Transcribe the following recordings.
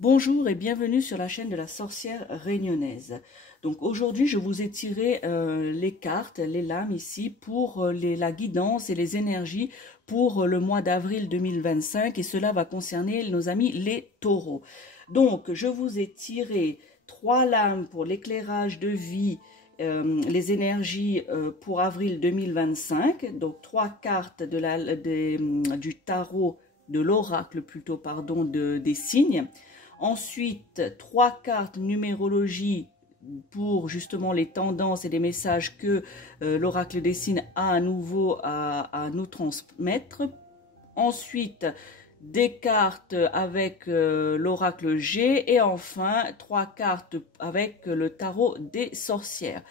Bonjour et bienvenue sur la chaîne de la sorcière réunionnaise. Donc aujourd'hui je vous ai tiré les cartes, les lames ici pour la guidance et les énergies pour le mois d'avril 2025 et cela va concerner nos amis les taureaux. Donc je vous ai tiré 3 lames pour l'éclairage de vie, les énergies pour avril 2025, donc 3 cartes du tarot, de l'oracle plutôt, pardon, des signes. Ensuite, 3 cartes numérologie pour justement les tendances et les messages que l'oracle des signes a à nouveau à nous transmettre. Ensuite, des cartes avec l'oracle G et enfin 3 cartes avec le tarot des sorcières.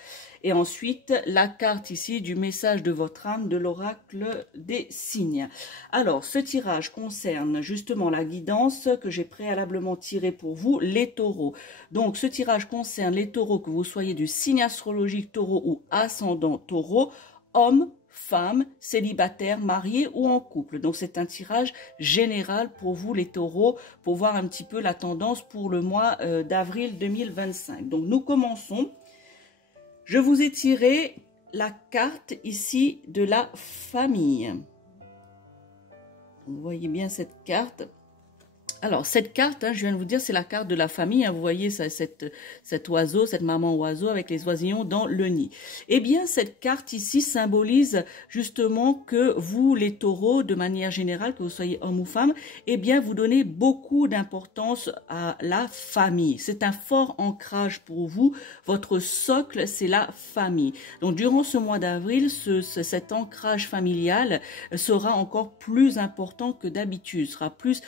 Et ensuite, la carte ici du message de votre âme de l'oracle des signes. Alors, ce tirage concerne justement la guidance que j'ai préalablement tirée pour vous, les taureaux. Donc, ce tirage concerne les taureaux, que vous soyez du signe astrologique taureau ou ascendant taureau, hommes, femmes, célibataires, mariés ou en couple. Donc c'est un tirage général pour vous les taureaux, pour voir un petit peu la tendance pour le mois d'avril 2025. Donc nous commençons. Je vous ai tiré la carte ici de la famille. Vous voyez bien cette carte. Alors, cette carte, je viens de vous dire, c'est la carte de la famille. Vous voyez cet oiseau, cette maman oiseau avec les oisillons dans le nid. Eh bien, cette carte ici symbolise justement que vous, les taureaux, de manière générale, que vous soyez homme ou femme, eh bien, vous donnez beaucoup d'importance à la famille. C'est un fort ancrage pour vous. Votre socle, c'est la famille. Donc, durant ce mois d'avril, cet ancrage familial sera encore plus important que d'habitude, sera plus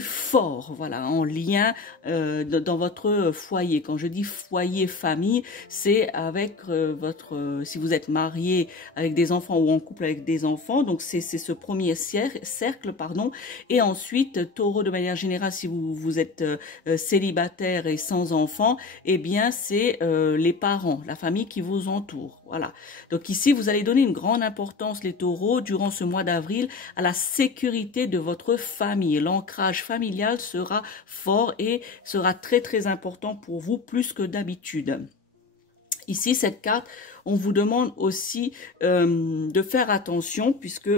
fort, voilà, en lien dans votre foyer. Quand je dis foyer, famille, c'est avec si vous êtes marié avec des enfants ou en couple avec des enfants, donc c'est ce premier cercle, pardon. Et ensuite, taureau de manière générale, si vous êtes célibataire et sans enfants, eh bien c'est les parents, la famille qui vous entoure. Voilà. Donc ici, vous allez donner une grande importance, les taureaux, durant ce mois d'avril, à la sécurité de votre famille. L'ancrage familial sera fort et sera très très important pour vous, plus que d'habitude. Ici, cette carte, on vous demande aussi de faire attention puisque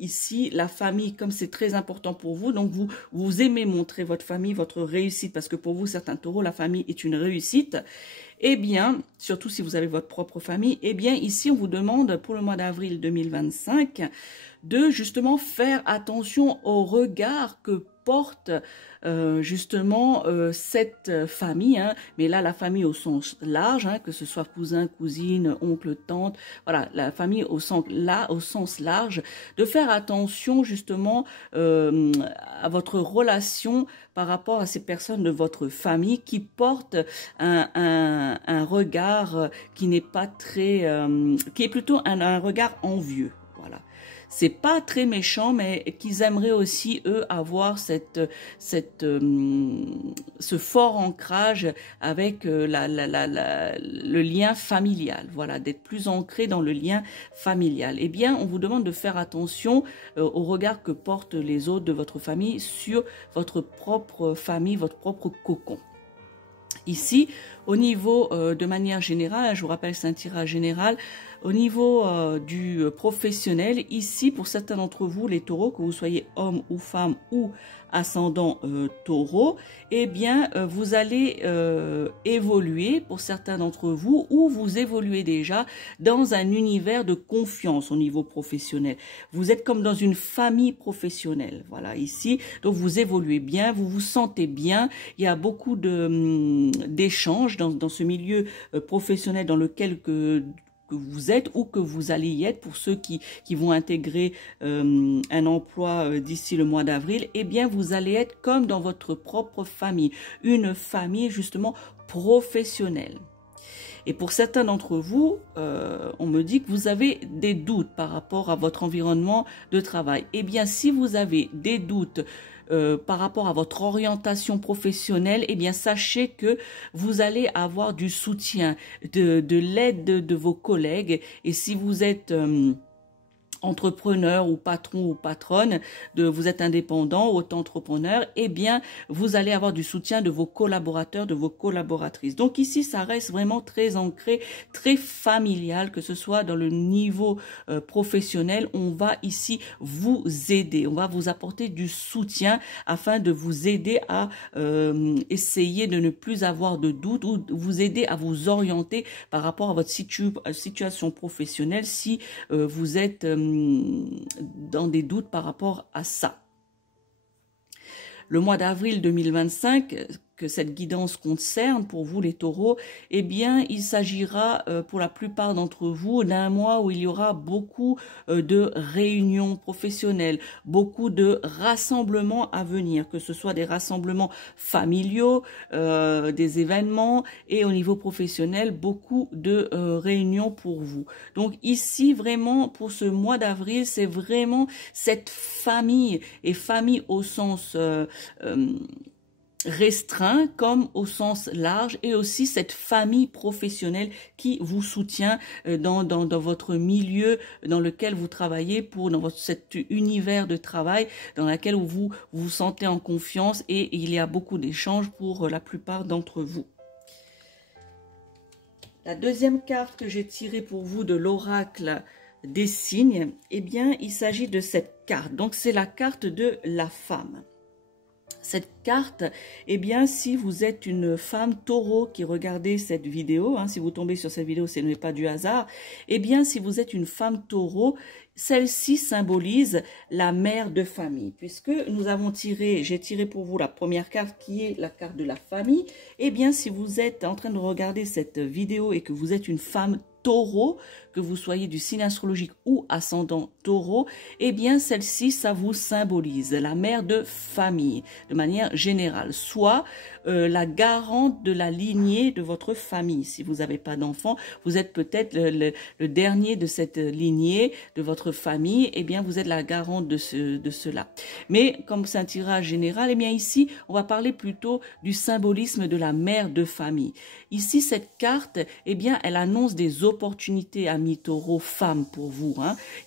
ici, la famille, comme c'est très important pour vous, donc vous aimez montrer votre famille, votre réussite, parce que pour vous, certains taureaux, la famille est une réussite. Eh bien, surtout si vous avez votre propre famille, eh bien ici, on vous demande pour le mois d'avril 2025 de justement faire attention au regard que porte justement cette famille, mais là la famille au sens large, que ce soit cousin, cousine, oncle, tante, voilà, la famille au sens large, de faire attention justement à votre relation par rapport à ces personnes de votre famille qui portent un regard qui n'est pas très, qui est plutôt un regard envieux, voilà. C'est pas très méchant, mais qu'ils aimeraient aussi, eux, avoir ce fort ancrage avec le lien familial. Voilà, d'être plus ancré dans le lien familial. Eh bien, on vous demande de faire attention au regard que portent les autres de votre famille sur votre propre famille, votre propre cocon. Ici, au niveau de manière générale, je vous rappelle c'est un tirage général, au niveau du professionnel, ici pour certains d'entre vous, les taureaux, que vous soyez homme ou femme ou ascendant taureau, eh bien vous allez évoluer pour certains d'entre vous ou vous évoluez déjà dans un univers de confiance au niveau professionnel. Vous êtes comme dans une famille professionnelle, voilà ici, donc vous évoluez bien, vous vous sentez bien, il y a beaucoup d'échanges dans ce milieu professionnel dans lequel que vous êtes ou que vous allez y être pour ceux qui vont intégrer un emploi d'ici le mois d'avril, eh bien vous allez être comme dans votre propre famille, une famille justement professionnelle. Et pour certains d'entre vous, on me dit que vous avez des doutes par rapport à votre environnement de travail. Eh bien, si vous avez des doutes par rapport à votre orientation professionnelle, eh bien, sachez que vous allez avoir du soutien, de l'aide de vos collègues. Et si vous êtes entrepreneur ou patron ou patronne, vous êtes indépendant, auto-entrepreneur, eh bien, vous allez avoir du soutien de vos collaborateurs, de vos collaboratrices. Donc ici, ça reste vraiment très ancré, très familial, que ce soit dans le niveau professionnel. On va ici vous aider, on va vous apporter du soutien afin de vous aider à essayer de ne plus avoir de doute ou vous aider à vous orienter par rapport à votre situation professionnelle si vous êtes dans des doutes par rapport à ça. Le mois d'avril 2025, que cette guidance concerne pour vous les taureaux, eh bien, il s'agira pour la plupart d'entre vous d'un mois où il y aura beaucoup de réunions professionnelles, beaucoup de rassemblements à venir, que ce soit des rassemblements familiaux, des événements et au niveau professionnel, beaucoup de réunions pour vous. Donc ici, vraiment, pour ce mois d'avril, c'est vraiment cette famille, et famille au sens restreint comme au sens large, et aussi cette famille professionnelle qui vous soutient dans votre milieu dans lequel vous travaillez, dans cet univers de travail dans lequel vous vous sentez en confiance, et il y a beaucoup d'échanges pour la plupart d'entre vous. La deuxième carte que j'ai tirée pour vous de l'oracle des signes, eh bien, il s'agit de cette carte. Donc, c'est la carte de la femme. Cette carte, eh bien, si vous êtes une femme taureau qui regardez cette vidéo, si vous tombez sur cette vidéo, ce n'est pas du hasard, eh bien, si vous êtes une femme taureau, celle-ci symbolise la mère de famille, puisque nous avons j'ai tiré pour vous la première carte qui est la carte de la famille. Eh bien, si vous êtes en train de regarder cette vidéo et que vous êtes une femme taureau, que vous soyez du signe astrologique ou ascendant taureau, eh bien celle-ci, ça vous symbolise la mère de famille de manière générale, soit la garante de la lignée de votre famille. Si vous n'avez pas d'enfant, vous êtes peut-être le dernier de cette lignée de votre famille, eh bien vous êtes la garante de cela. Mais comme c'est un tirage général, eh bien ici, on va parler plutôt du symbolisme de la mère de famille. Ici, cette carte, eh bien, elle annonce des opportunités, amis taureaux, femmes pour vous.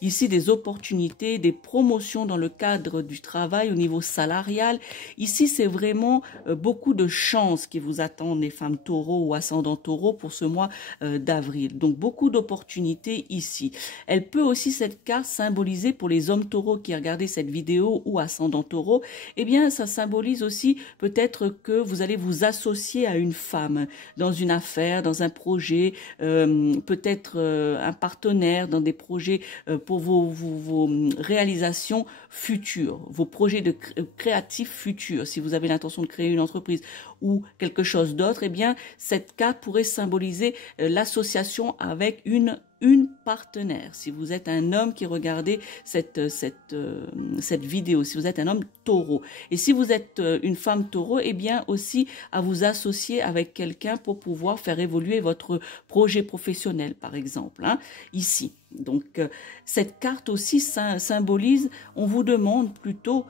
Ici, des opportunités, des promotions dans le cadre du travail au niveau salarial. Ici, c'est vraiment beaucoup de chances qui vous attendent, les femmes taureaux ou ascendants taureaux, pour ce mois d'avril. Donc, beaucoup d'opportunités ici. Elle peut aussi, cette carte, symboliser pour les hommes taureaux qui regardent cette vidéo ou ascendants taureaux, eh bien, ça symbolise aussi peut-être que vous allez vous associer à une femme dans une affaire, dans un projet, peut-être un partenaire dans des projets pour vos réalisations futures, vos projets créatifs futurs. Si vous avez l'intention de créer une entreprise ou quelque chose d'autre, eh bien, cette carte pourrait symboliser l'association avec une partenaire. Si vous êtes un homme qui regardez cette vidéo, si vous êtes un homme taureau, et si vous êtes une femme taureau, eh bien aussi à vous associer avec quelqu'un pour pouvoir faire évoluer votre projet professionnel, par exemple, ici. Donc cette carte aussi symbolise, on vous demande plutôt,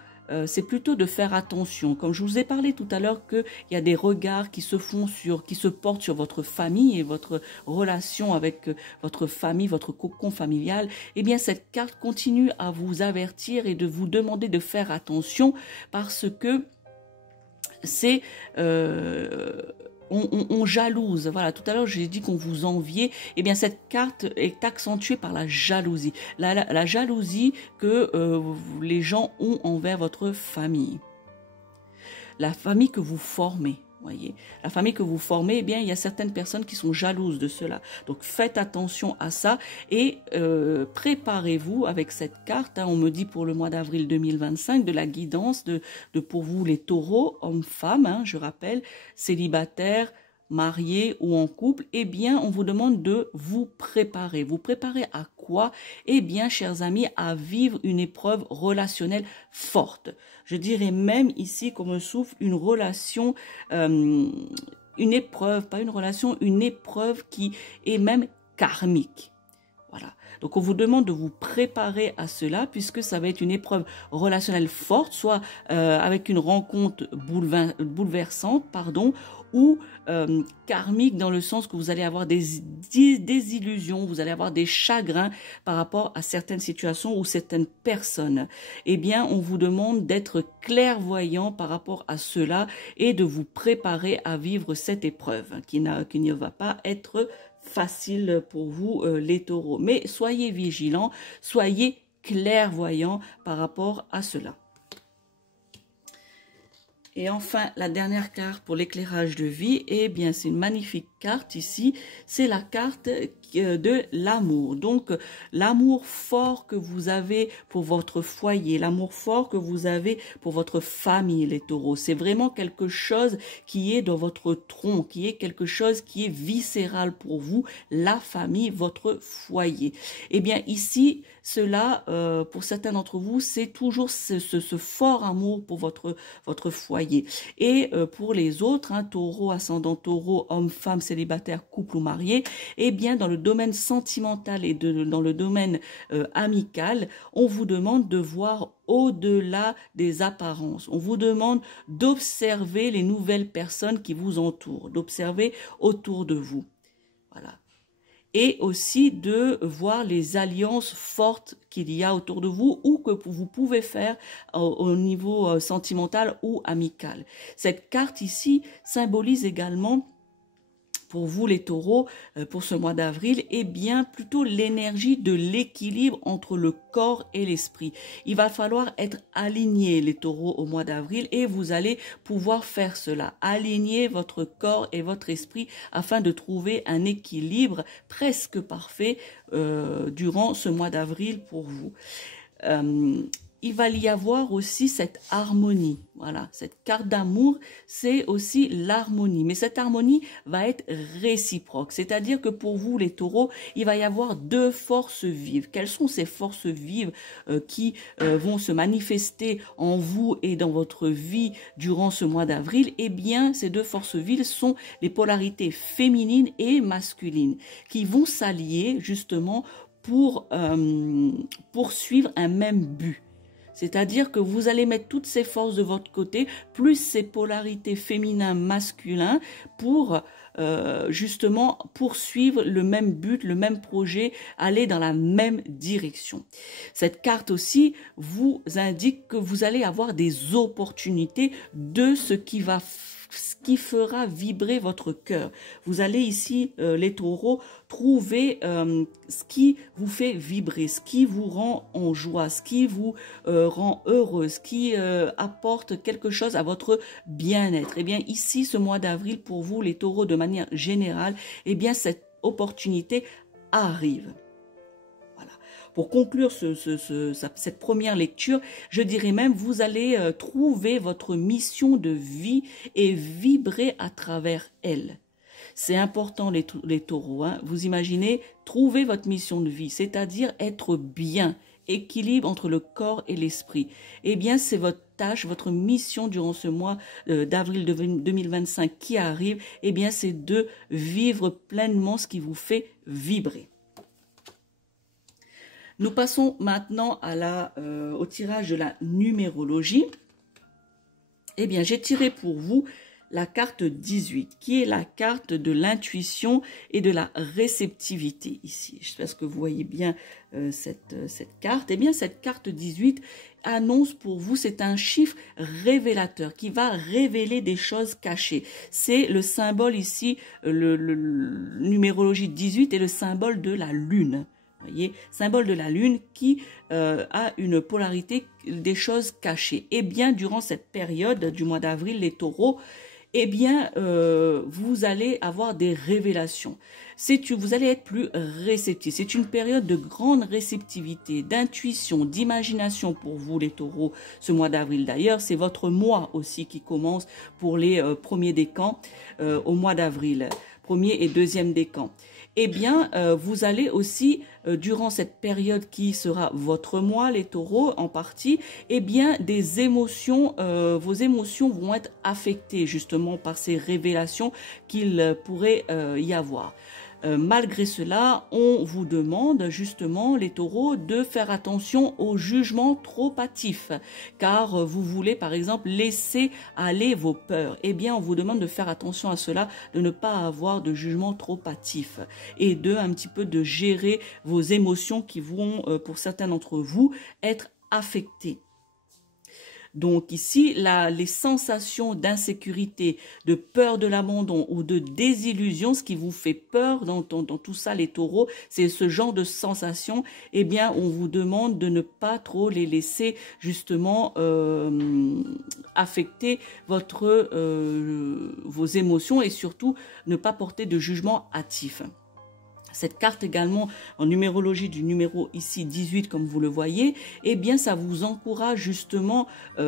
c'est plutôt de faire attention. Comme je vous ai parlé tout à l'heure qu'il y a des regards qui se portent sur votre famille et votre relation avec votre famille, votre cocon familial, eh bien cette carte continue à vous avertir et de vous demander de faire attention, parce que c'est on jalouse. Voilà, tout à l'heure j'ai dit qu'on vous enviait. Eh bien cette carte est accentuée par la jalousie. La jalousie que les gens ont envers votre famille. La famille que vous formez. Voyez, la famille que vous formez, eh bien, il y a certaines personnes qui sont jalouses de cela. Donc, faites attention à ça et préparez-vous avec cette carte. On me dit pour le mois d'avril 2025 de la guidance de pour vous les taureaux, hommes-femmes, je rappelle, célibataires, mariés ou en couple. Eh bien, on vous demande de vous préparer. Vous préparez à quoi? Eh bien, chers amis, à vivre une épreuve relationnelle forte. Je dirais même ici qu'on me souffle une relation, une épreuve, pas une relation, une épreuve qui est même karmique. Voilà. Donc, on vous demande de vous préparer à cela puisque ça va être une épreuve relationnelle forte, soit avec une rencontre bouleversante, pardon, ou karmique dans le sens que vous allez avoir des illusions, vous allez avoir des chagrins par rapport à certaines situations ou certaines personnes. Eh bien, on vous demande d'être clairvoyant par rapport à cela et de vous préparer à vivre cette épreuve qui ne va pas être facile pour vous, les taureaux. Mais soyez vigilants, soyez clairvoyants par rapport à cela. Et enfin, la dernière carte pour l'éclairage de vie, eh bien, c'est une magnifique carte ici. C'est la carte de l'amour. Donc, l'amour fort que vous avez pour votre foyer, l'amour fort que vous avez pour votre famille, les taureaux. C'est vraiment quelque chose qui est dans votre tronc, qui est quelque chose qui est viscéral pour vous, la famille, votre foyer. Eh bien, ici, cela, pour certains d'entre vous, c'est toujours ce fort amour pour votre foyer. Et pour les autres, hein, taureau, ascendant taureau, homme, femme, célibataire, couple ou marié, eh bien, dans le domaine sentimental et dans le domaine amical, on vous demande de voir au-delà des apparences. On vous demande d'observer les nouvelles personnes qui vous entourent, d'observer autour de vous. Voilà. Et aussi de voir les alliances fortes qu'il y a autour de vous ou que vous pouvez faire au niveau sentimental ou amical. Cette carte ici symbolise également pour vous les taureaux, pour ce mois d'avril, eh bien plutôt l'énergie de l'équilibre entre le corps et l'esprit. Il va falloir être aligné les taureaux au mois d'avril et vous allez pouvoir faire cela. Aligner votre corps et votre esprit afin de trouver un équilibre presque parfait durant ce mois d'avril pour vous. Il va y avoir aussi cette harmonie. Voilà, cette carte d'amour, c'est aussi l'harmonie. Mais cette harmonie va être réciproque. C'est-à-dire que pour vous, les taureaux, il va y avoir deux forces vives. Quelles sont ces forces vives qui vont se manifester en vous et dans votre vie durant ce mois d'avril? Eh bien, ces deux forces vives sont les polarités féminines et masculines qui vont s'allier justement pour poursuivre un même but. C'est-à-dire que vous allez mettre toutes ces forces de votre côté, plus ces polarités féminin-masculin pour justement poursuivre le même but, le même projet, aller dans la même direction. Cette carte aussi vous indique que vous allez avoir des opportunités de ce qui fera vibrer votre cœur. Vous allez ici, les taureaux, trouver ce qui vous fait vibrer, ce qui vous rend en joie, ce qui vous rend heureux, ce qui apporte quelque chose à votre bien-être. Eh bien, ici, ce mois d'avril, pour vous, les taureaux, de manière générale, eh bien, cette opportunité arrive. Pour conclure cette première lecture, je dirais même, vous allez trouver votre mission de vie et vibrer à travers elle. C'est important les taureaux, hein. Vous imaginez, trouver votre mission de vie, c'est-à-dire être bien, équilibre entre le corps et l'esprit. Eh bien, c'est votre tâche, votre mission durant ce mois d'avril 2025 qui arrive, eh bien, c'est de vivre pleinement ce qui vous fait vibrer. Nous passons maintenant au tirage de la numérologie. Eh bien, j'ai tiré pour vous la carte 18, qui est la carte de l'intuition et de la réceptivité ici. J'espère que vous voyez bien cette carte. Eh bien, cette carte 18 annonce pour vous, c'est un chiffre révélateur qui va révéler des choses cachées. C'est le symbole ici, le numérologie 18 est le symbole de la lune. Voyez, symbole de la lune qui a une polarité des choses cachées. Et bien, durant cette période du mois d'avril, les taureaux, eh bien, vous allez avoir des révélations. Vous allez être plus réceptifs. C'est une période de grande réceptivité, d'intuition, d'imagination pour vous, les taureaux, ce mois d'avril. D'ailleurs, c'est votre mois aussi qui commence pour les premiers décans au mois d'avril, premier et deuxième décan. Eh bien, vous allez aussi, durant cette période qui sera votre mois, les taureaux en partie, eh bien, des émotions, vos émotions vont être affectées justement par ces révélations qu'il pourrait y avoir. Malgré cela, on vous demande justement, les taureaux, de faire attention aux jugements trop hâtifs, car vous voulez par exemple laisser aller vos peurs. Eh bien, on vous demande de faire attention à cela, de ne pas avoir de jugement trop hâtif et de un petit peu de gérer vos émotions qui vont, pour certains d'entre vous, être affectées. Donc ici, les sensations d'insécurité, de peur de l'abandon ou de désillusion, ce qui vous fait peur dans tout ça, les taureaux, c'est ce genre de sensations. Eh bien, on vous demande de ne pas trop les laisser justement affecter vos émotions et surtout ne pas porter de jugement hâtif. Cette carte également en numérologie du numéro ici 18 comme vous le voyez, eh bien ça vous encourage justement à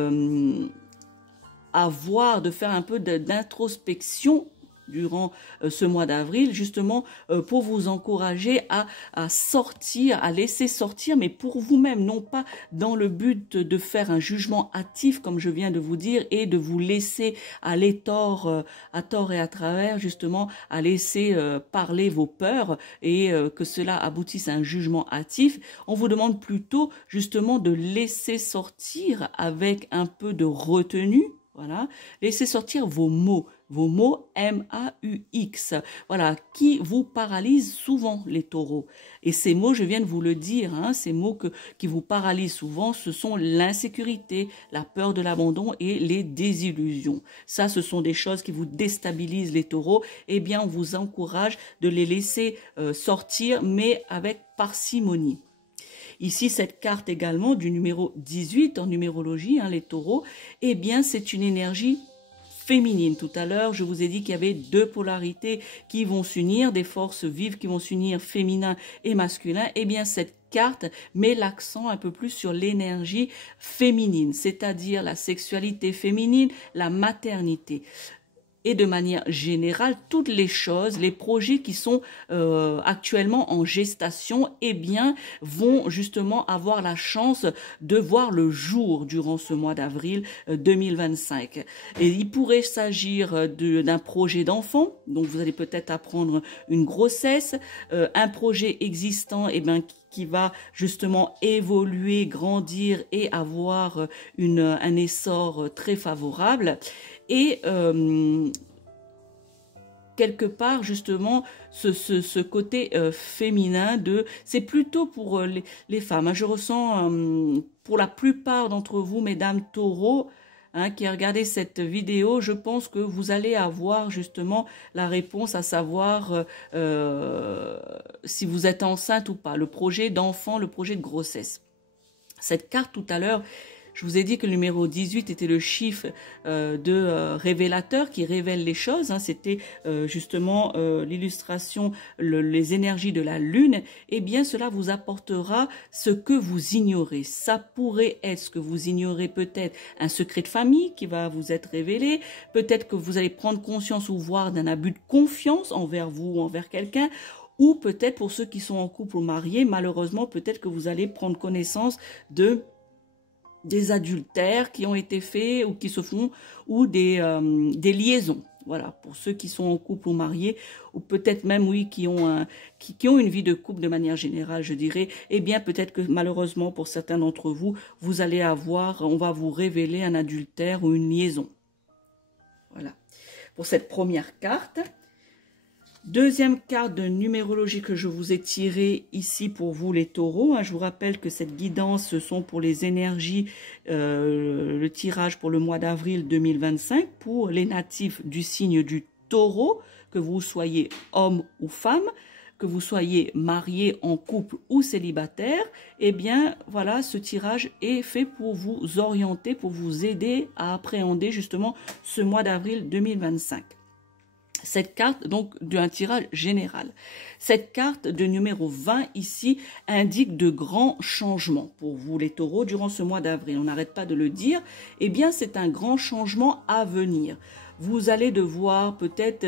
de faire un peu d'introspection durant ce mois d'avril, justement pour vous encourager à sortir, à laisser sortir, mais pour vous-même, non pas dans le but de faire un jugement hâtif, comme je viens de vous dire, et de vous laisser aller à tort et à travers, justement, à laisser parler vos peurs et que cela aboutisse à un jugement hâtif. On vous demande plutôt, justement, de laisser sortir avec un peu de retenue. Voilà, laissez sortir vos mots M-A-U-X, voilà, qui vous paralysent souvent, les taureaux. Et ces mots, je viens de vous le dire, hein, ces mots qui vous paralysent souvent, ce sont l'insécurité, la peur de l'abandon et les désillusions. Ça, ce sont des choses qui vous déstabilisent, les taureaux. Eh bien, on vous encourage de les laisser sortir, mais avec parcimonie. Ici, cette carte également du numéro 18 en numérologie, hein, les taureaux, eh bien, c'est une énergie féminine. Tout à l'heure, je vous ai dit qu'il y avait deux polarités qui vont s'unir, des forces vives qui vont s'unir, féminin et masculin. Eh bien, cette carte met l'accent un peu plus sur l'énergie féminine, c'est-à-dire la sexualité féminine, la maternité. Et de manière générale, toutes les choses, les projets qui sont actuellement en gestation, eh bien, vont justement avoir la chance de voir le jour durant ce mois d'avril 2025. Et il pourrait s'agir d'un projet d'enfant, donc vous allez peut-être apprendre une grossesse, un projet existant, eh bien, qui va justement évoluer, grandir et avoir un essor très favorable. Et quelque part justement ce côté féminin c'est plutôt pour les femmes, hein. Je ressens pour la plupart d'entre vous, mesdames taureaux, hein, qui regardez cette vidéo, je pense que vous allez avoir justement la réponse, à savoir si vous êtes enceinte ou pas, le projet d'enfant, le projet de grossesse. Cette carte tout à l'heure, je vous ai dit que le numéro 18 était le chiffre révélateur qui révèle les choses. Hein. C'était justement l'illustration, les énergies de la lune. Eh bien, cela vous apportera ce que vous ignorez. Ça pourrait être ce que vous ignorez, peut-être un secret de famille qui va vous être révélé. Peut-être que vous allez prendre conscience ou voir d'un abus de confiance envers vous ou envers quelqu'un. Ou peut-être pour ceux qui sont en couple ou mariés, malheureusement, peut-être que vous allez prendre connaissance des adultères qui ont été faits ou qui se font, ou des liaisons. Voilà, pour ceux qui sont en couple ou mariés, ou peut-être même, oui, qui ont une vie de couple de manière générale, je dirais, eh bien, peut-être que malheureusement, pour certains d'entre vous, vous allez on va vous révéler un adultère ou une liaison. Voilà, pour cette première carte. Deuxième carte de numérologie que je vous ai tirée ici pour vous, les taureaux. Je vous rappelle que cette guidance, ce sont pour les énergies, le tirage pour le mois d'avril 2025, pour les natifs du signe du taureau, que vous soyez homme ou femme, que vous soyez marié, en couple ou célibataire. Eh bien, voilà, ce tirage est fait pour vous orienter, pour vous aider à appréhender justement ce mois d'avril 2025. Cette carte, donc, d'un tirage général. Cette carte de numéro 20 ici indique de grands changements pour vous, les taureaux, durant ce mois d'avril. On n'arrête pas de le dire. Eh bien, c'est un grand changement à venir. Vous allez devoir peut-être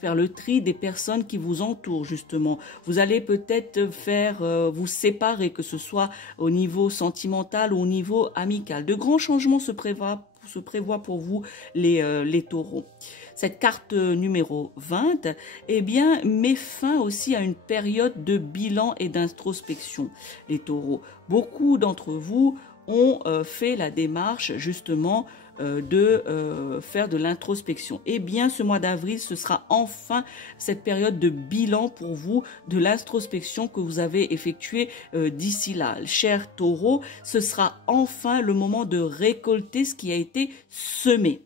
faire le tri des personnes qui vous entourent, justement. Vous allez peut-être vous séparer, que ce soit au niveau sentimental ou au niveau amical. De grands changements se prévoient se prévoit pour vous les taureaux. Cette carte numéro 20, eh bien, met fin aussi à une période de bilan et d'introspection, les taureaux. Beaucoup d'entre vous ont fait la démarche justement de faire de l'introspection. Eh bien, ce mois d'avril, ce sera enfin cette période de bilan pour vous de l'introspection que vous avez effectuée d'ici là. Chers taureaux, ce sera enfin le moment de récolter ce qui a été semé.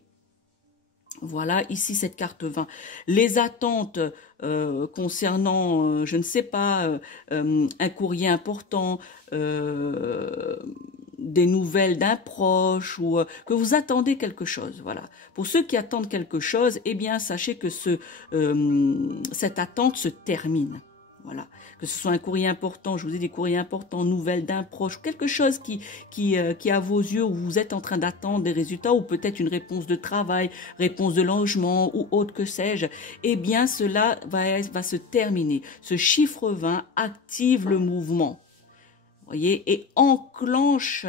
Voilà, ici cette carte 20. Les attentes concernant, je ne sais pas, un courrier important, des nouvelles d'un proche ou que vous attendez quelque chose. Voilà. Pour ceux qui attendent quelque chose, eh bien, sachez que cette attente se termine. Voilà. Que ce soit un courrier important, je vous ai des courriers importants, nouvelles d'un proche, quelque chose qui à vos yeux, où vous êtes en train d'attendre des résultats, ou peut-être une réponse de travail, réponse de logement, ou autre que sais-je, eh bien, cela va se terminer. Ce chiffre 20 active le mouvement, voyez, et enclenche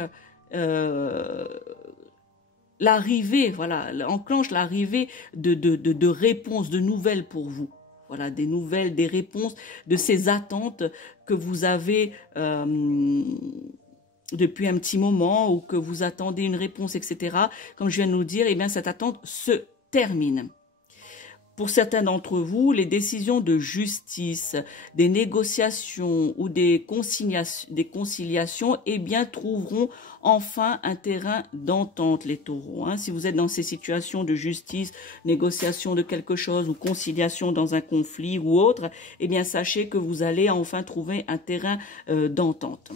l'arrivée, voilà, enclenche l'arrivée de réponses, de nouvelles pour vous. Voilà, des nouvelles, des réponses de ces attentes que vous avez depuis un petit moment ou que vous attendez une réponse, etc. Comme je viens de nous dire, eh bien, cette attente se termine. Pour certains d'entre vous, les décisions de justice, des négociations ou des conciliations, eh bien, trouveront enfin un terrain d'entente, les taureaux. Hein. Si vous êtes dans ces situations de justice, négociation de quelque chose ou conciliation dans un conflit ou autre, eh bien, sachez que vous allez enfin trouver un terrain d'entente.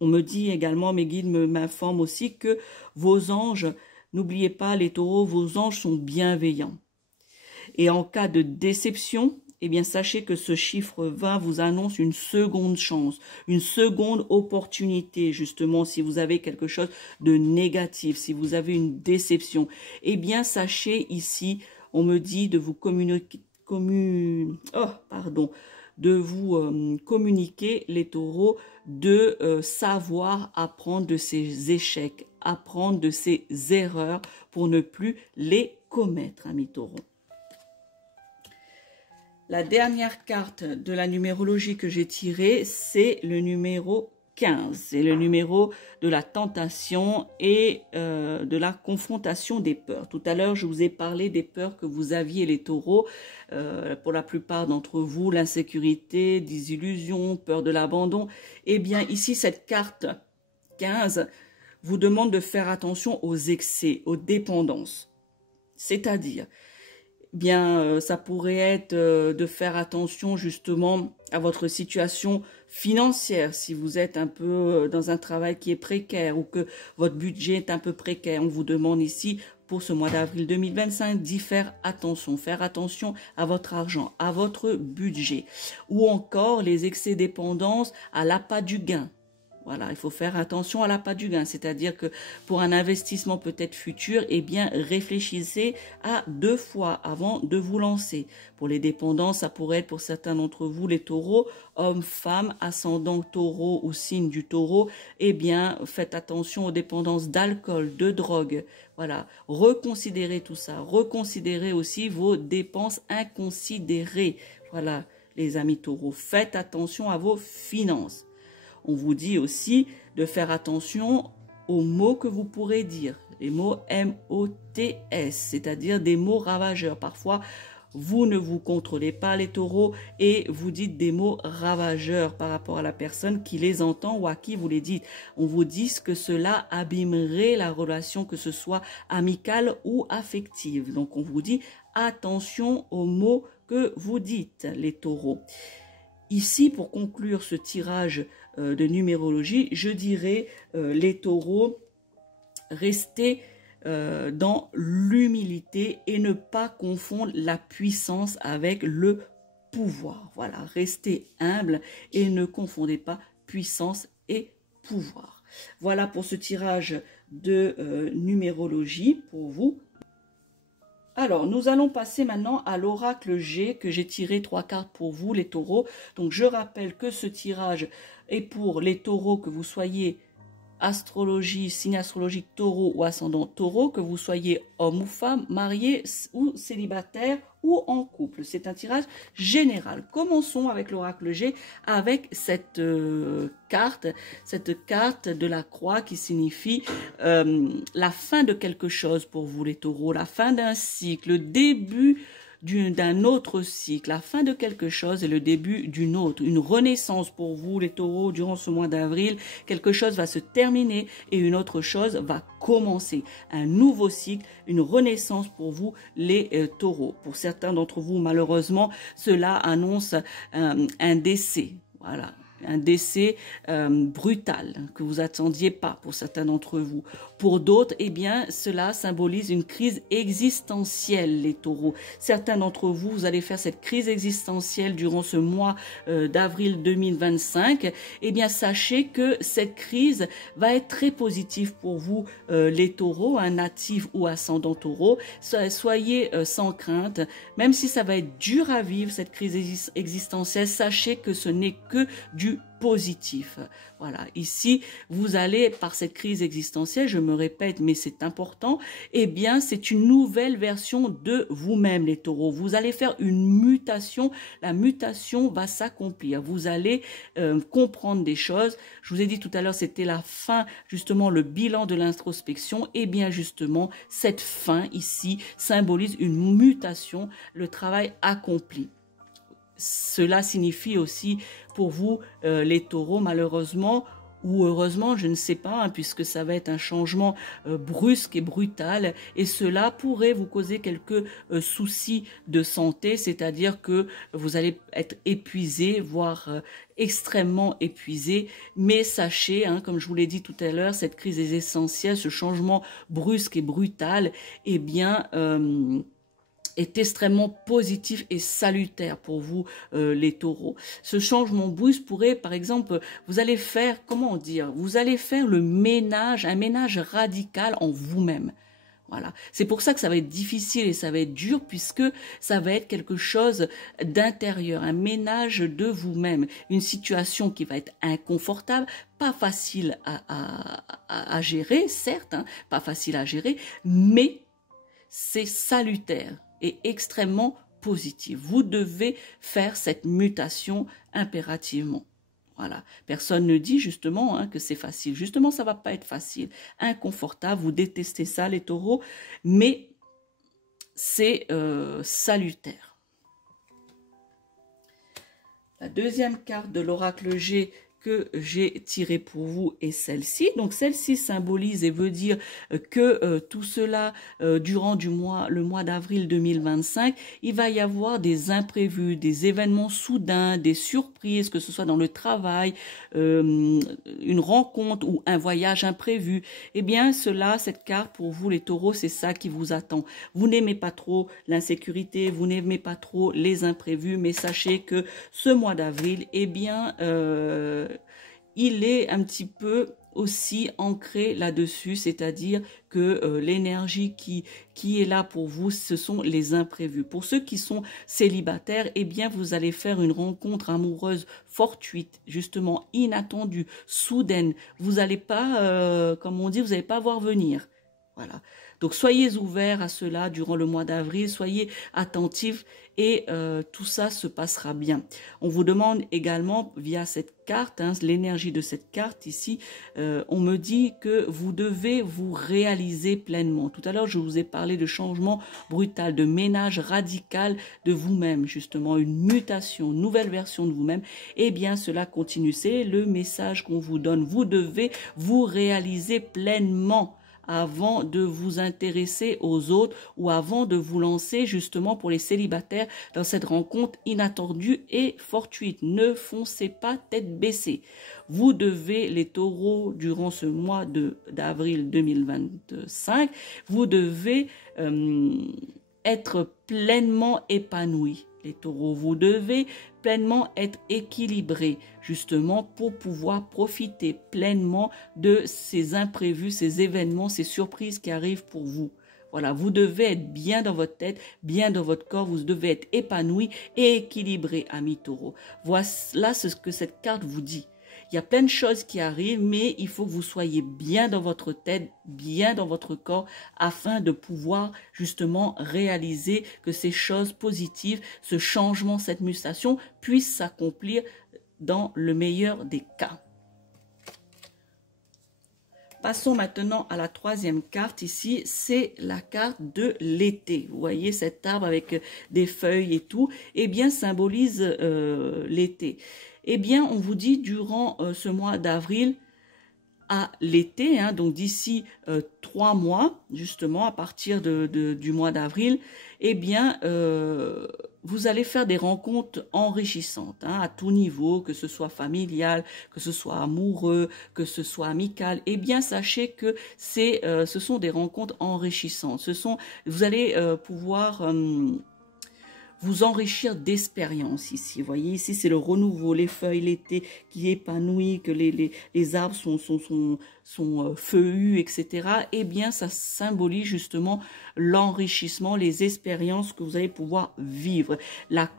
On me dit également, mes guides m'informent aussi que vos anges, n'oubliez pas les taureaux, vos anges sont bienveillants. Et en cas de déception, eh bien, sachez que ce chiffre 20 vous annonce une seconde chance, une seconde opportunité, justement, si vous avez quelque chose de négatif, si vous avez une déception. Eh bien, sachez ici, on me dit de vous communiquer, les taureaux, de savoir apprendre de ces échecs, apprendre de ces erreurs pour ne plus les commettre, amis taureaux. La dernière carte de la numérologie que j'ai tirée, c'est le numéro 15. C'est le numéro de la tentation et de la confrontation des peurs. Tout à l'heure, je vous ai parlé des peurs que vous aviez, les taureaux. Pour la plupart d'entre vous, l'insécurité, désillusion, peur de l'abandon. Eh bien, ici, cette carte 15 vous demande de faire attention aux excès, aux dépendances. C'est-à-dire, bien, ça pourrait être de faire attention justement à votre situation financière, si vous êtes un peu dans un travail qui est précaire ou que votre budget est un peu précaire. On vous demande ici, pour ce mois d'avril 2025, d'y faire attention à votre argent, à votre budget. Ou encore les excès dépendance à l'appât du gain. Voilà, il faut faire attention à l'appât du gain, c'est-à-dire que pour un investissement peut-être futur, eh bien, réfléchissez à 2 fois avant de vous lancer. Pour les dépendances, ça pourrait être pour certains d'entre vous, les taureaux, hommes, femmes, ascendant taureau ou signe du taureau, eh bien, faites attention aux dépendances d'alcool, de drogue. Voilà, reconsidérez tout ça, reconsidérez aussi vos dépenses inconsidérées. Voilà, les amis taureaux, faites attention à vos finances. On vous dit aussi de faire attention aux mots que vous pourrez dire, les mots M-O-T-S, c'est-à-dire des mots ravageurs. Parfois, vous ne vous contrôlez pas, les taureaux, et vous dites des mots ravageurs par rapport à la personne qui les entend ou à qui vous les dites. On vous dit que cela abîmerait la relation, que ce soit amicale ou affective. Donc, on vous dit attention aux mots que vous dites, les taureaux. Ici, pour conclure ce tirage de numérologie, je dirais, les taureaux, restez dans l'humilité et ne pas confondre la puissance avec le pouvoir. Voilà, restez humble et ne confondez pas puissance et pouvoir. Voilà pour ce tirage de numérologie pour vous. Alors, nous allons passer maintenant à l'oracle G, que j'ai tiré 3 cartes pour vous, les taureaux. Donc, je rappelle que ce tirage est pour les taureaux, que vous soyez astrologie, signe astrologique taureau ou ascendant taureau, que vous soyez homme ou femme, marié ou célibataire ou en couple. C'est un tirage général. Commençons avec l'oracle G, avec cette carte de la croix qui signifie la fin de quelque chose pour vous les taureaux, la fin d'un cycle, le début d'un autre cycle, la fin de quelque chose et le début d'une autre, une renaissance pour vous les taureaux durant ce mois d'avril. Quelque chose va se terminer et une autre chose va commencer, un nouveau cycle, une renaissance pour vous les taureaux. Pour certains d'entre vous, malheureusement, cela annonce un décès, voilà. Un décès brutal que vous attendiez pas pour certains d'entre vous. Pour d'autres, eh bien, cela symbolise une crise existentielle, les taureaux. Certains d'entre vous, vous allez faire cette crise existentielle durant ce mois d'avril 2025. Eh bien, sachez que cette crise va être très positive pour vous, les taureaux, un natif ou ascendant taureau. Soyez sans crainte, même si ça va être dur à vivre, cette crise existentielle, sachez que ce n'est que du positif. Voilà, ici, vous allez, par cette crise existentielle, je me répète, mais c'est important, eh bien, c'est une nouvelle version de vous-même, les taureaux. Vous allez faire une mutation, la mutation va s'accomplir. Vous allez comprendre des choses. Je vous ai dit tout à l'heure, c'était la fin, justement, le bilan de l'introspection. Eh bien, justement, cette fin ici symbolise une mutation, le travail accompli. Cela signifie aussi pour vous, les taureaux, malheureusement, ou heureusement, je ne sais pas, hein, puisque ça va être un changement brusque et brutal, et cela pourrait vous causer quelques soucis de santé, c'est-à-dire que vous allez être épuisé, voire extrêmement épuisé, mais sachez, hein, comme je vous l'ai dit tout à l'heure, cette crise est essentielle, ce changement brusque et brutal, eh bien, est extrêmement positif et salutaire pour vous, les taureaux. Ce changement brusque pourrait, par exemple, vous allez faire, comment dire, vous allez faire le ménage, un ménage radical en vous-même. Voilà. C'est pour ça que ça va être difficile et ça va être dur, puisque ça va être quelque chose d'intérieur, un ménage de vous-même, une situation qui va être inconfortable, pas facile à gérer, certes, hein, pas facile à gérer, mais c'est salutaire et extrêmement positif. Vous devez faire cette mutation impérativement. Voilà. Personne ne dit justement, hein, que c'est facile. Justement, ça va pas être facile, inconfortable. Vous détestez ça, les taureaux, mais c'est salutaire. La deuxième carte de l'oracle G que j'ai tiré pour vous est celle-ci. Donc celle-ci symbolise et veut dire que tout cela, durant le mois d'avril 2025, il va y avoir des imprévus, des événements soudains, des surprises, que ce soit dans le travail, une rencontre ou un voyage imprévu. Eh bien cela, cette carte pour vous les taureaux, c'est ça qui vous attend. Vous n'aimez pas trop l'insécurité, vous n'aimez pas trop les imprévus, mais sachez que ce mois d'avril, eh bien, il est un petit peu aussi ancré là-dessus, c'est-à-dire que l'énergie qui est là pour vous, ce sont les imprévus. Pour ceux qui sont célibataires, eh bien, vous allez faire une rencontre amoureuse fortuite, justement inattendue, soudaine. Vous n'allez pas, comme on dit, vous n'allez pas voir venir. Voilà. Donc, soyez ouverts à cela durant le mois d'avril, soyez attentifs et tout ça se passera bien. On vous demande également, via cette carte, hein, l'énergie de cette carte ici, on me dit que vous devez vous réaliser pleinement. Tout à l'heure, je vous ai parlé de changement brutal, de ménage radical de vous-même, justement, une mutation, une nouvelle version de vous-même. Eh bien, cela continue. C'est le message qu'on vous donne. Vous devez vous réaliser pleinement avant de vous intéresser aux autres ou avant de vous lancer justement pour les célibataires dans cette rencontre inattendue et fortuite. Ne foncez pas tête baissée. Vous devez, les taureaux, durant ce mois d'avril 2025, vous devez être pleinement épanouis. Les taureaux, vous devez pleinement être équilibrés, justement, pour pouvoir profiter pleinement de ces imprévus, ces événements, ces surprises qui arrivent pour vous. Voilà, vous devez être bien dans votre tête, bien dans votre corps, vous devez être épanoui et équilibré, amis taureaux. Voilà ce que cette carte vous dit. Il y a plein de choses qui arrivent, mais il faut que vous soyez bien dans votre tête, bien dans votre corps, afin de pouvoir justement réaliser que ces choses positives, ce changement, cette mutation puisse s'accomplir dans le meilleur des cas. Passons maintenant à la troisième carte ici, c'est la carte de l'été. Vous voyez cet arbre avec des feuilles et tout, eh bien symbolise l'été. Eh bien on vous dit durant ce mois d'avril à l'été, hein, donc d'ici 3 mois, justement à partir du mois d'avril, eh bien vous allez faire des rencontres enrichissantes hein, à tout niveau, que ce soit familial, que ce soit amoureux, que ce soit amical. Eh bien, sachez que ce sont des rencontres enrichissantes. Vous allez pouvoir vous enrichir d'expérience ici. Vous voyez, ici, c'est le renouveau, les feuilles, l'été qui épanouit, que les arbres sont feuillus, etc. Eh bien, ça symbolise justement l'enrichissement, les expériences que vous allez pouvoir vivre. La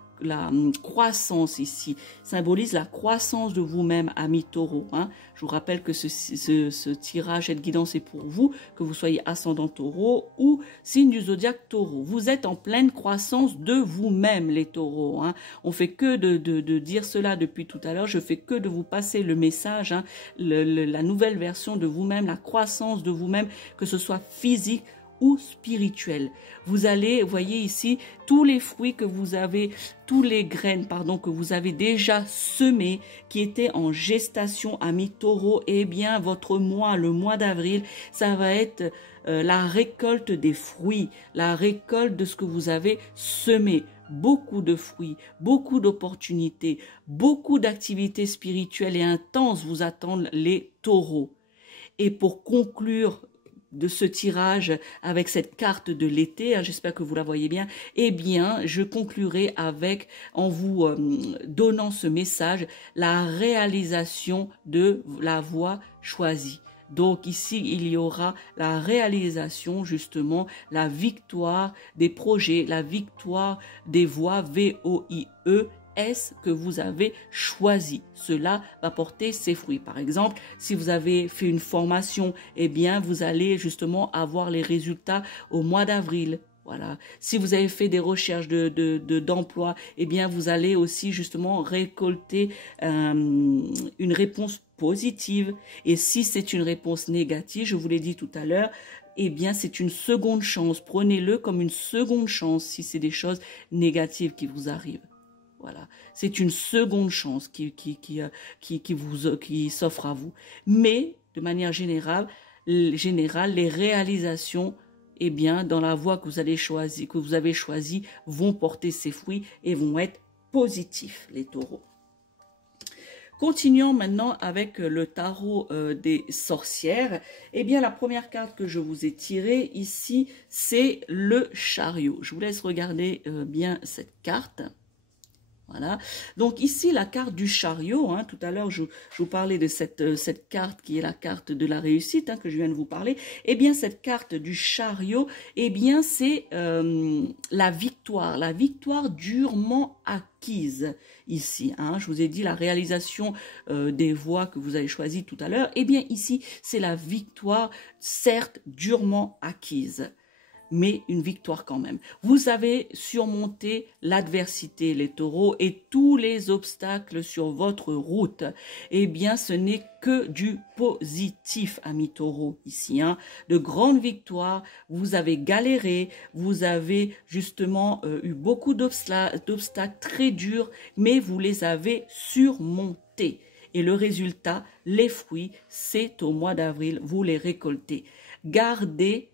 croissance ici symbolise la croissance de vous-même, amis taureau. Hein. Je vous rappelle que ce tirage et de guidance est pour vous, que vous soyez ascendant taureau ou signe du zodiaque taureau. Vous êtes en pleine croissance de vous-même, les taureaux. Hein. On fait que de dire cela depuis tout à l'heure. Je fais que de vous passer le message, hein, la nouvelle version de vous-même, la croissance de vous-même, que ce soit physique ou spirituel. Vous allez, voyez ici, tous les fruits que vous avez, tous les graines, pardon, que vous avez déjà semés, qui étaient en gestation, amis taureau, eh bien, votre mois, le mois d'avril, ça va être la récolte des fruits, la récolte de ce que vous avez semé. Beaucoup de fruits, beaucoup d'opportunités, beaucoup d'activités spirituelles et intenses vous attendent les taureaux. Et pour conclure de ce tirage avec cette carte de l'été, hein, j'espère que vous la voyez bien, eh bien, je conclurai avec, en vous donnant ce message, la réalisation de la voie choisie. Donc ici, il y aura la réalisation, justement, la victoire des projets, la victoire des voies VOIE, est-ce que vous avez choisi. Cela va porter ses fruits. Par exemple, si vous avez fait une formation, eh bien, vous allez justement avoir les résultats au mois d'avril. Voilà. Si vous avez fait des recherches d'emploi, eh bien, vous allez aussi justement récolter une réponse positive. Et si c'est une réponse négative, je vous l'ai dit tout à l'heure, eh bien, c'est une seconde chance. Prenez-le comme une seconde chance si c'est des choses négatives qui vous arrivent. Voilà, c'est une seconde chance qui s'offre à vous. Mais, de manière générale, les réalisations, eh bien, dans la voie que vous avez choisie, vont porter ses fruits et vont être positifs, les taureaux. Continuons maintenant avec le tarot des sorcières. Eh bien, la première carte que je vous ai tirée ici, c'est le chariot. Je vous laisse regarder bien cette carte. Voilà. Donc ici, la carte du chariot, hein, tout à l'heure, je vous parlais de cette carte qui est la carte de la réussite, hein, que je viens de vous parler. Eh bien, cette carte du chariot, eh bien, c'est la victoire durement acquise ici. Hein. Je vous ai dit la réalisation des voies que vous avez choisies tout à l'heure. Eh bien, ici, c'est la victoire, certes, durement acquise, mais une victoire quand même. Vous avez surmonté l'adversité, les taureaux, et tous les obstacles sur votre route. Eh bien, ce n'est que du positif, amis taureaux, ici. Hein. De grandes victoires, vous avez galéré, vous avez justement eu beaucoup d'obstacles très durs, mais vous les avez surmontés. Et le résultat, les fruits, c'est au mois d'avril, vous les récoltez. Gardez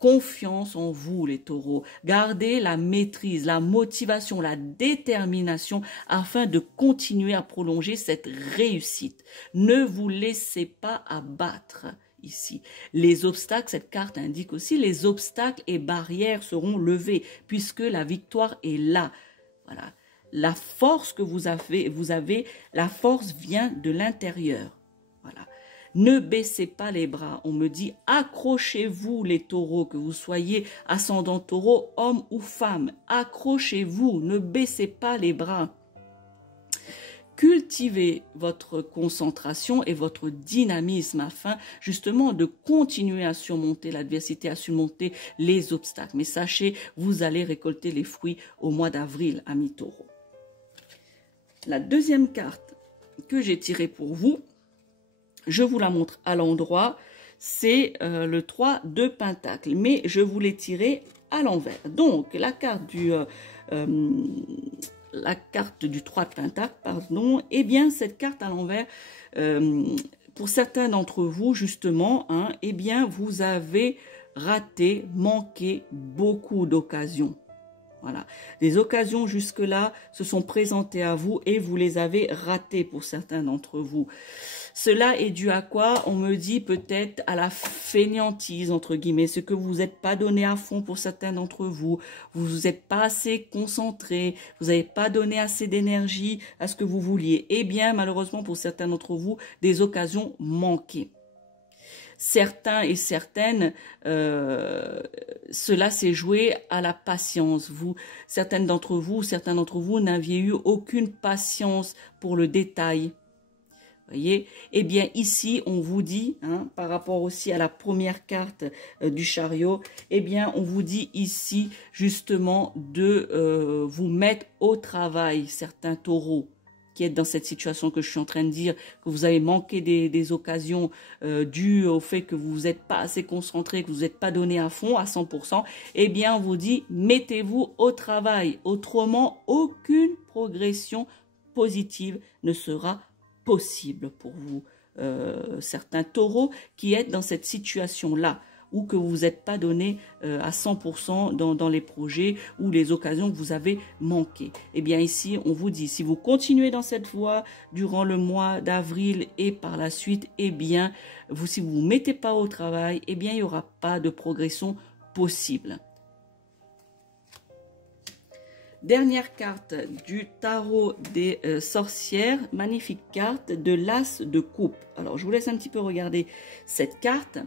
confiance en vous, les taureaux. Gardez la maîtrise, la motivation, la détermination afin de continuer à prolonger cette réussite. Ne vous laissez pas abattre ici. Les obstacles, cette carte indique aussi, les obstacles et barrières seront levés puisque la victoire est là. Voilà. La force que vous avez, la force vient de l'intérieur. Voilà. Ne baissez pas les bras. On me dit, accrochez-vous les taureaux, que vous soyez ascendant taureau, homme ou femme. Accrochez-vous, ne baissez pas les bras. cultivez votre concentration et votre dynamisme afin justement de continuer à surmonter l'adversité, à surmonter les obstacles. Mais sachez, vous allez récolter les fruits au mois d'avril, amis taureaux. La deuxième carte que j'ai tirée pour vous, je vous la montre à l'endroit, c'est le 3 de Pentacle, mais je vous l'ai tiré à l'envers. Donc, la carte du 3 de Pentacle, pardon, eh bien, cette carte à l'envers, pour certains d'entre vous, justement, hein, eh bien, vous avez raté, manqué beaucoup d'occasions. Voilà. Les occasions jusque-là se sont présentées à vous et vous les avez ratées pour certains d'entre vous. Cela est dû à quoi? On me dit peut-être à la fainéantise, entre guillemets, ce que vous n'êtes pas donné à fond pour certains d'entre vous. Vous vous êtes pas assez concentré, vous n'avez pas donné assez d'énergie à ce que vous vouliez. Eh bien, malheureusement pour certains d'entre vous, des occasions manquées. Certains et certaines, cela s'est joué à la patience. Certains d'entre vous n'aviez eu aucune patience pour le détail. Voyez, eh bien ici on vous dit, hein, par rapport aussi à la première carte du chariot, eh bien on vous dit ici justement de vous mettre au travail, certains taureaux qui êtes dans cette situation que je suis en train de dire, que vous avez manqué des occasions dues au fait que vous n'êtes pas assez concentré, que vous n'êtes pas donné à fond, à 100%, eh bien on vous dit mettez-vous au travail, autrement aucune progression positive ne sera possible pour vous, certains taureaux qui êtes dans cette situation-là, ou que vous n'êtes pas donné à 100% dans les projets ou les occasions que vous avez manquées. Eh bien ici, on vous dit, si vous continuez dans cette voie durant le mois d'avril et par la suite, eh bien, si vous ne vous mettez pas au travail, eh bien, il n'y aura pas de progression possible. Dernière carte du tarot des sorcières, magnifique carte de l'as de coupe. Alors, je vous laisse un petit peu regarder cette carte.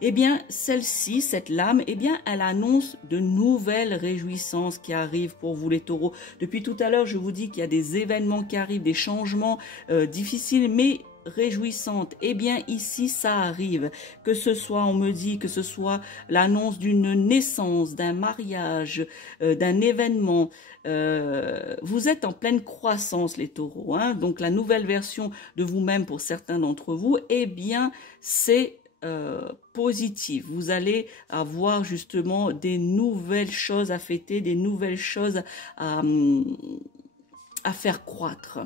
Eh bien, celle-ci, cette lame, eh bien, elle annonce de nouvelles réjouissances qui arrivent pour vous les taureaux. Depuis tout à l'heure, je vous dis qu'il y a des événements qui arrivent, des changements difficiles, mais réjouissantes. Eh bien, ici, ça arrive. Que ce soit, on me dit, que ce soit l'annonce d'une naissance, d'un mariage, d'un événement. Vous êtes en pleine croissance, les taureaux. Hein, donc, la nouvelle version de vous-même pour certains d'entre vous, eh bien, c'est positive. Vous allez avoir justement des nouvelles choses à fêter, des nouvelles choses à faire croître.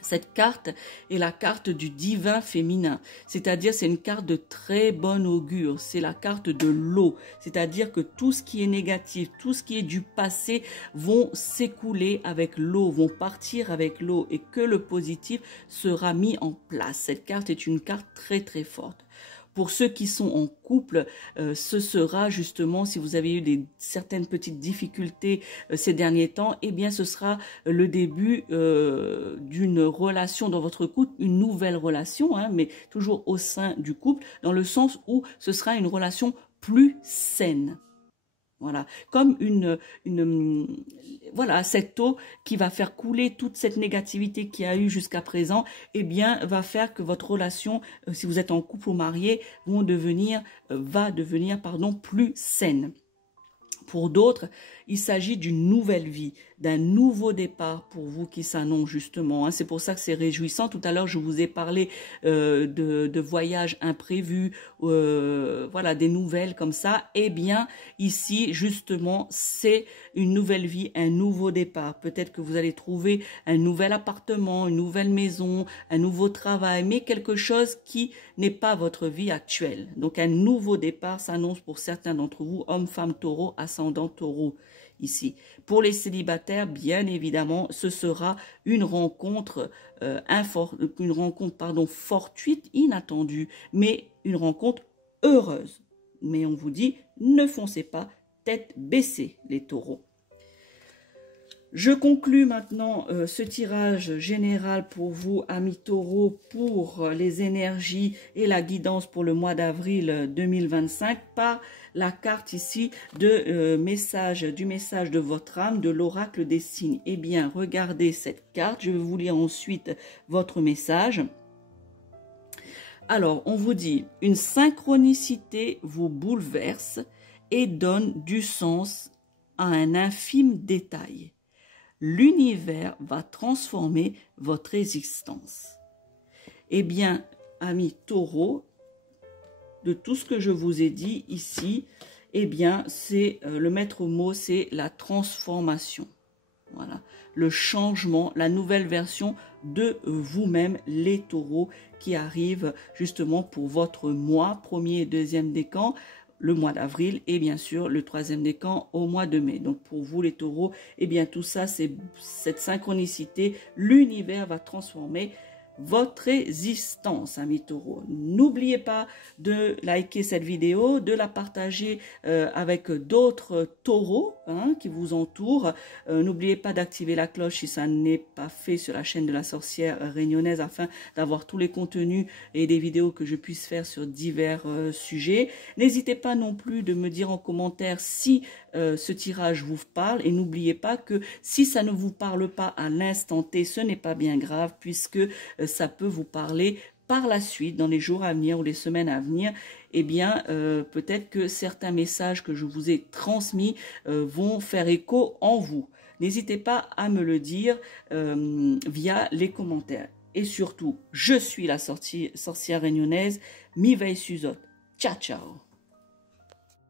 Cette carte est la carte du divin féminin, c'est-à-dire c'est une carte de très bon augure, c'est la carte de l'eau, c'est-à-dire que tout ce qui est négatif, tout ce qui est du passé vont s'écouler avec l'eau, vont partir avec l'eau et que le positif sera mis en place. Cette carte est une carte très très forte. Pour ceux qui sont en couple, ce sera justement, si vous avez eu certaines petites difficultés ces derniers temps, eh bien ce sera le début d'une relation dans votre couple, une nouvelle relation, hein, mais toujours au sein du couple, dans le sens où ce sera une relation plus saine. Voilà, comme voilà, cette eau qui va faire couler toute cette négativité qu'il y a eu jusqu'à présent, eh bien, va faire que votre relation, si vous êtes en couple ou marié, va devenir, plus saine. Pour d'autres, il s'agit d'une nouvelle vie, d'un nouveau départ pour vous qui s'annonce justement. Hein. C'est pour ça que c'est réjouissant. Tout à l'heure, je vous ai parlé de voyages imprévus, voilà, des nouvelles comme ça. Eh bien, ici, justement, c'est une nouvelle vie, un nouveau départ. Peut-être que vous allez trouver un nouvel appartement, une nouvelle maison, un nouveau travail, mais quelque chose qui n'est pas votre vie actuelle. Donc, un nouveau départ s'annonce pour certains d'entre vous, hommes, femmes, taureaux, ascendant taureau. Ici. Pour les célibataires, bien évidemment, ce sera une rencontre, fortuite, inattendue, mais une rencontre heureuse. Mais on vous dit, ne foncez pas tête baissée, les taureaux. Je conclus maintenant ce tirage général pour vous, amis taureaux, pour les énergies et la guidance pour le mois d'avril 2025 par la carte ici du message de votre âme, de l'oracle des signes. Eh bien, regardez cette carte. Je vais vous lire ensuite votre message. Alors, on vous dit, une synchronicité vous bouleverse et donne du sens à un infime détail. L'univers va transformer votre existence. Eh bien, amis taureaux, de tout ce que je vous ai dit ici, eh bien, c'est le maître mot, c'est la transformation. Voilà, le changement, la nouvelle version de vous-même, les taureaux, qui arrive justement pour votre mois, premier et deuxième décan, le mois d'avril et bien sûr le troisième décan au mois de mai. Donc pour vous les taureaux, eh bien tout ça, c'est cette synchronicité, l'univers va transformer votre existence, amis taureaux. N'oubliez pas de liker cette vidéo, de la partager avec d'autres taureaux qui vous entourent. N'oubliez pas d'activer la cloche si ça n'est pas fait sur la chaîne de la sorcière réunionnaise afin d'avoir tous les contenus et des vidéos que je puisse faire sur divers sujets. N'hésitez pas non plus de me dire en commentaire si ce tirage vous parle et n'oubliez pas que si ça ne vous parle pas à l'instant T, ce n'est pas bien grave puisque ça peut vous parler par la suite, dans les jours à venir ou les semaines à venir. Eh bien, peut-être que certains messages que je vous ai transmis vont faire écho en vous. N'hésitez pas à me le dire via les commentaires. Et surtout, je suis la sorcière réunionnaise, Mireille Suzot. Ciao, ciao.